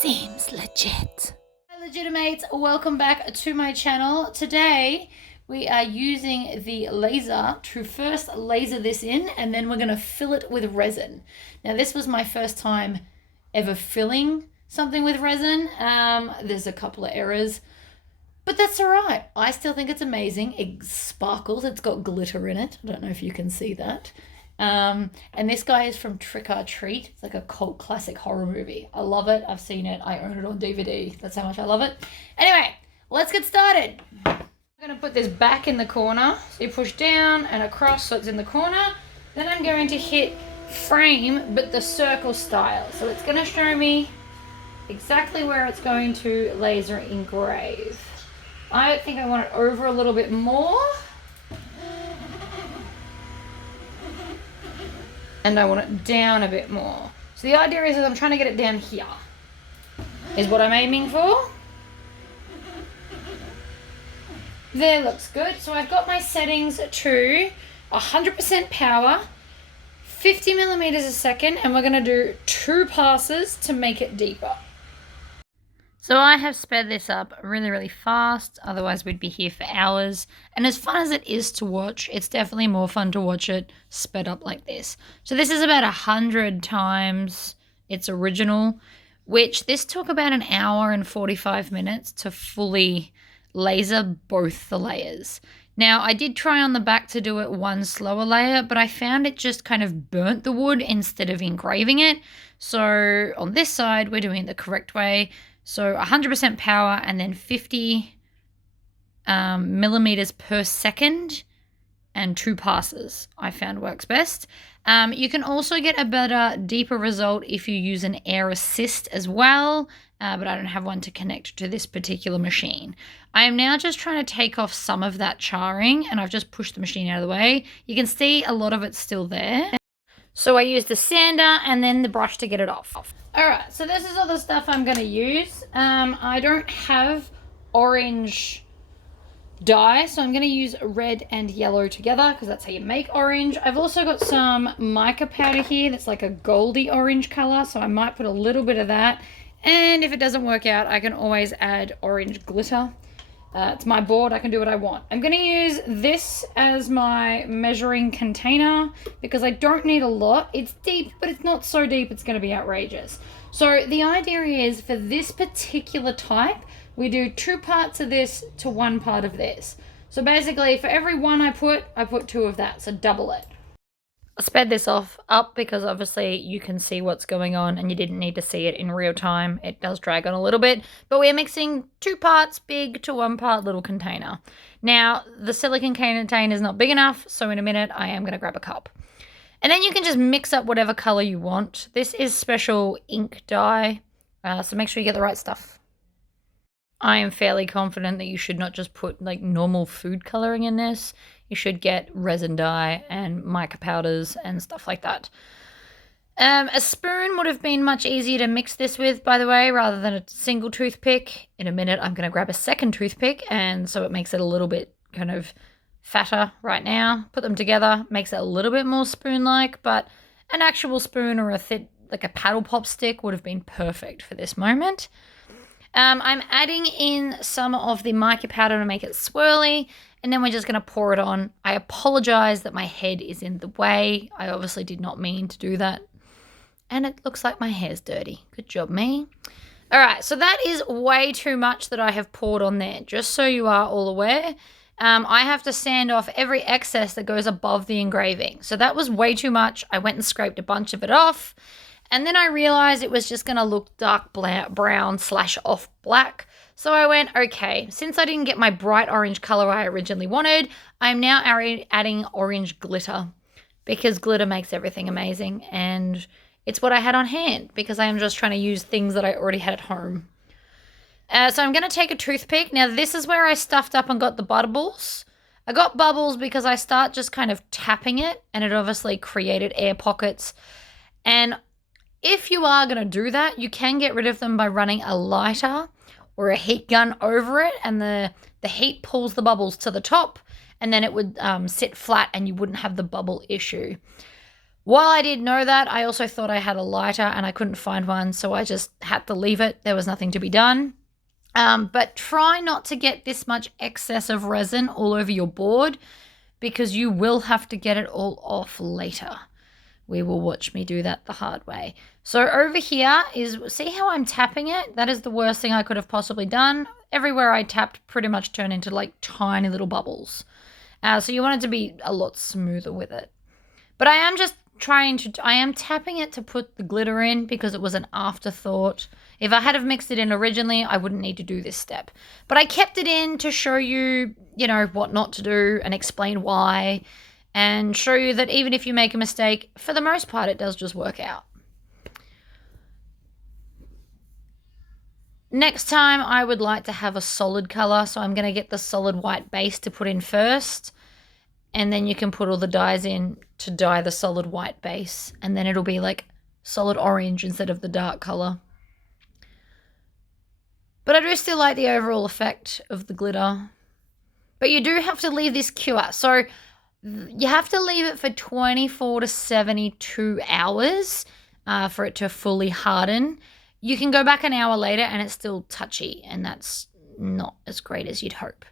Seems legit. Hi Legitimates, welcome back to my channel. Today we are using the laser to first laser this in, and then we're going to fill it with resin. Now this was my first time ever filling something with resin. There's a couple of errors, but that's all right. I still think it's amazing. It sparkles. It's got glitter in it. I don't know if you can see that. And this guy is from Trick or Treat. It's like a cult classic horror movie. I love it. I've seen it. I own it on DVD. That's how much I love it. Anyway, let's get started. I'm going to put this back in the corner. So you push down and across so it's in the corner. Then I'm going to hit frame, but the circle style. So it's going to show me exactly where it's going to laser engrave. I think I want it over a little bit more. And I want it down a bit more. So the idea is I'm trying to get it down here, is what I'm aiming for. There, looks good. So I've got my settings to 100% power, 50 millimeters a second, and we're gonna do 2 passes to make it deeper. So I have sped this up really, really fast, otherwise we'd be here for hours. And as fun as it is to watch, it's definitely more fun to watch it sped up like this. So this is about 100 times its original, which this took about an hour and 45 minutes to fully laser both the layers. Now, I did try on the back to do it one slower layer, but I found it just kind of burnt the wood instead of engraving it. So on this side, we're doing it the correct way. So 100% power and then 50 millimeters per second and 2 passes I found works best. You can also get a better, deeper result if you use an air assist as well, but I don't have one to connect to this particular machine. I am now just trying to take off some of that charring, and I've just pushed the machine out of the way. You can see a lot of it's still there. So I used the sander and then the brush to get it off. Alright, so this is all the stuff I'm going to use. I don't have orange dye, so I'm going to use red and yellow together because that's how you make orange. I've also got some mica powder here that's like a goldy orange color, so I might put a little bit of that. And if it doesn't work out, I can always add orange glitter. It's my board, I can do what I want. I'm going to use this as my measuring container because I don't need a lot. It's deep, but it's not so deep it's going to be outrageous. So the idea is for this particular type, we do 2 parts of this to 1 part of this. So basically for every 1 I put 2 of that, so double it. I sped this up because obviously you can see what's going on and you didn't need to see it in real time. It does drag on a little bit, but we're mixing 2 parts big to 1 part little container. Now, the silicone container is not big enough, so in a minute I am going to grab a cup. And then you can just mix up whatever color you want. This is special ink dye, so make sure you get the right stuff. I am fairly confident that you should not just put like normal food coloring in this. You should get resin dye and mica powders and stuff like that. A spoon would have been much easier to mix this with, by the way, rather than a single toothpick. In a minute, I'm going to grab a second toothpick, and so it makes it a little bit kind of fatter right now. Put them together, makes it a little bit more spoon-like, but an actual spoon or a thick, like a paddle pop stick would have been perfect for this moment. I'm adding in some of the mica powder to make it swirly, and then we're just going to pour it on. I apologize that my head is in the way. I obviously did not mean to do that. And it looks like my hair's dirty. Good job, me. All right, so that is way too much that I have poured on there, just so you are all aware. I have to sand off every excess that goes above the engraving. So that was way too much. I went and scraped a bunch of it off. And then I realized it was just going to look dark brown / off black. So I went, okay, since I didn't get my bright orange color I originally wanted, I'm now adding orange glitter because glitter makes everything amazing. And it's what I had on hand because I am just trying to use things that I already had at home. So I'm going to take a toothpick. Now this is where I stuffed up and got the bubbles. I got bubbles because I start just kind of tapping it and it obviously created air pockets. And if you are going to do that, you can get rid of them by running a lighter or a heat gun over it, and the heat pulls the bubbles to the top, and then it would sit flat and you wouldn't have the bubble issue. While I did know that, I also thought I had a lighter and I couldn't find one, so I just had to leave it. There was nothing to be done. But try not to get this much excess of resin all over your board because you will have to get it all off later. We will watch me do that the hard way. So over here is, see how I'm tapping it? That is the worst thing I could have possibly done. Everywhere I tapped pretty much turned into like tiny little bubbles. So you want it to be a lot smoother with it. But I am tapping it to put the glitter in because it was an afterthought. If I had have mixed it in originally, I wouldn't need to do this step. But I kept it in to show you, what not to do and explain why and show you that even if you make a mistake, for the most part, it does just work out. Next time, I would like to have a solid color, so I'm going to get the solid white base to put in first. And then you can put all the dyes in to dye the solid white base. And then it'll be like solid orange instead of the dark color. But I do still like the overall effect of the glitter. But you do have to leave this cure. So you have to leave it for 24 to 72 hours for it to fully harden. You can go back an hour later and it's still touchy. And that's not as great as you'd hope.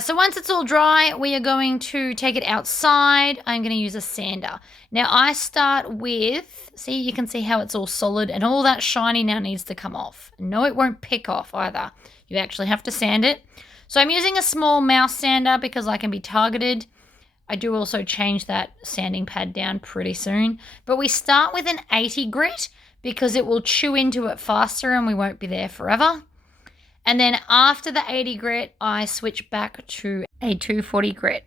So once it's all dry, we are going to take it outside. I'm going to use a sander. Now I start with, see, you can see how it's all solid and all that shiny now needs to come off. No, it won't pick off either. You actually have to sand it. So I'm using a small mouse sander because I can be targeted. I do also change that sanding pad down pretty soon. But we start with an 80 grit because it will chew into it faster and we won't be there forever. And then after the 80 grit, I switch back to a 240 grit.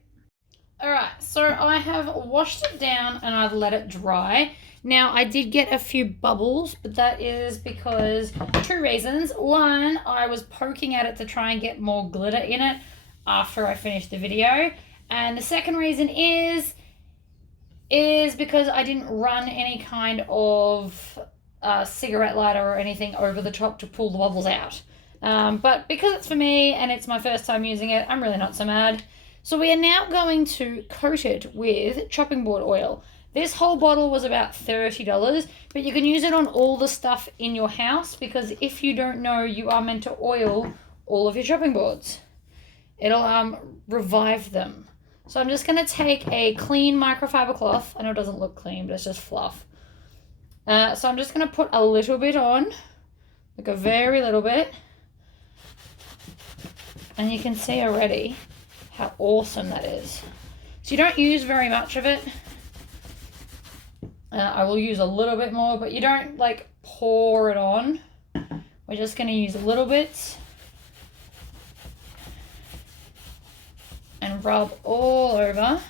All right, so I have washed it down and I've let it dry. Now, I did get a few bubbles, but that is because 2 reasons. One, I was poking at it to try and get more glitter in it after I finished the video. And the second reason is because I didn't run any kind of cigarette lighter or anything over the top to pull the bubbles out. But because it's for me and it's my first time using it, I'm really not so mad. So we are now going to coat it with chopping board oil. This whole bottle was about $30, but you can use it on all the stuff in your house because if you don't know, you are meant to oil all of your chopping boards. It'll revive them. So I'm just going to take a clean microfiber cloth. I know it doesn't look clean, but it's just fluff. So I'm just going to put a little bit on, like a very little bit. And you can see already how awesome that is. So you don't use very much of it. I will use a little bit more, but you don't like pour it on. We're just going to use a little bit. And rub all over.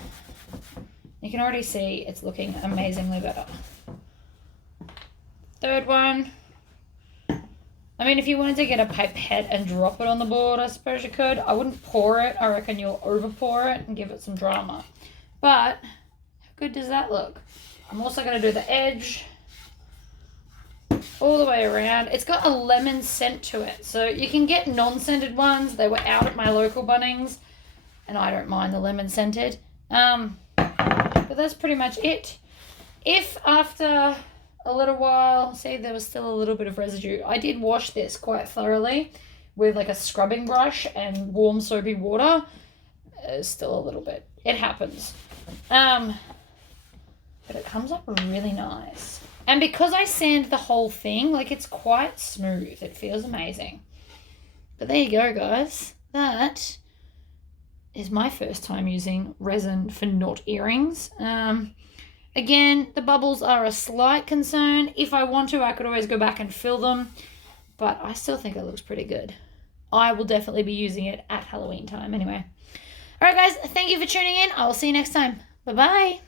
You can already see it's looking amazingly better. Third one. I mean, if you wanted to get a pipette and drop it on the board, I suppose you could. I wouldn't pour it. I reckon you'll over pour it and give it some drama. But how good does that look? I'm also going to do the edge all the way around. It's got a lemon scent to it. So you can get non-scented ones. They were out at my local Bunnings. And I don't mind the lemon scented. But that's pretty much it. If after a little while, see there was still a little bit of residue. I did wash this quite thoroughly with like a scrubbing brush and warm soapy water. Still a little bit. It happens. But it comes up really nice. And because I sand the whole thing, like it's quite smooth. It feels amazing. But there you go, guys. That is my first time using resin for knot earrings. Again, the bubbles are a slight concern. If I want to, I could always go back and fill them, but I still think it looks pretty good. I will definitely be using it at Halloween time anyway. All right, guys, thank you for tuning in. I will see you next time. Bye-bye.